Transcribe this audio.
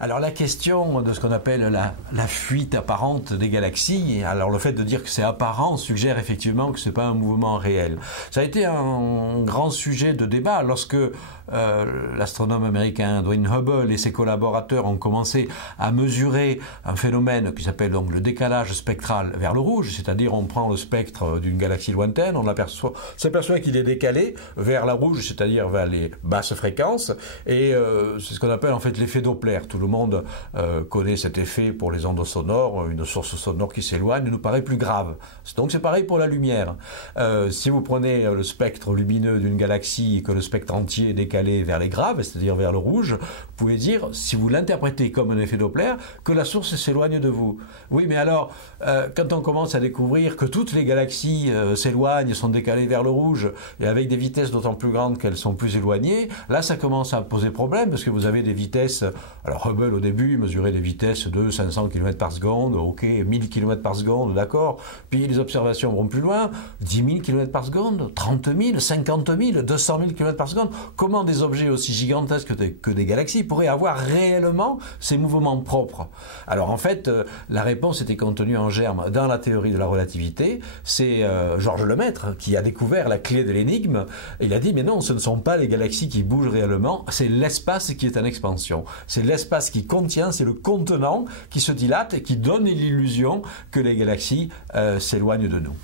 Alors la question de ce qu'on appelle la fuite apparente des galaxies, alors le fait de dire que c'est apparent suggère effectivement que ce n'est pas un mouvement réel. Ça a été un grand sujet de débat lorsque l'astronome américain Edwin Hubble et ses collaborateurs ont commencé à mesurer un phénomène qui s'appelle donc le décalage spectral vers le rouge, c'est-à-dire on prend le spectre d'une galaxie lointaine, on s'aperçoit qu'il est décalé vers la rouge, c'est-à-dire vers les basses fréquences, et c'est ce qu'on appelle en fait l'effet Doppler. Tout le monde connaît cet effet pour les ondes sonores, une source sonore qui s'éloigne nous paraît plus grave. Donc c'est pareil pour la lumière. Si vous prenez le spectre lumineux d'une galaxie et que le spectre entier est décalé vers les graves, c'est-à-dire vers le rouge, vous pouvez dire, si vous l'interprétez comme un effet Doppler, que la source s'éloigne de vous. Oui, mais alors, quand on commence à découvrir que toutes les galaxies s'éloignent, sont décalées vers le rouge, et avec des vitesses d'autant plus grandes qu'elles sont plus éloignées, là ça commence à poser problème, parce que vous avez des vitesses, alors Hubble au début mesurait des vitesses de 500 km par seconde, ok, 1000 km par seconde, d'accord, puis les observations vont plus loin, 10 000 km par seconde, 30 000, 50 000, 200 000 km par seconde, comment des objets aussi gigantesques que des galaxies pourraient avoir réellement ces mouvements propres? Alors en fait, la réponse était contenue en germe dans la théorie de la relativité. C'est Georges Lemaître qui a découvert la clé de l'énigme. Il a dit, mais non, ce ne sont pas les galaxies qui bougent réellement, c'est l'espace qui est en expansion. C'est l'espace qui contient, c'est le contenant qui se dilate et qui donne l'illusion que les galaxies s'éloignent de nous.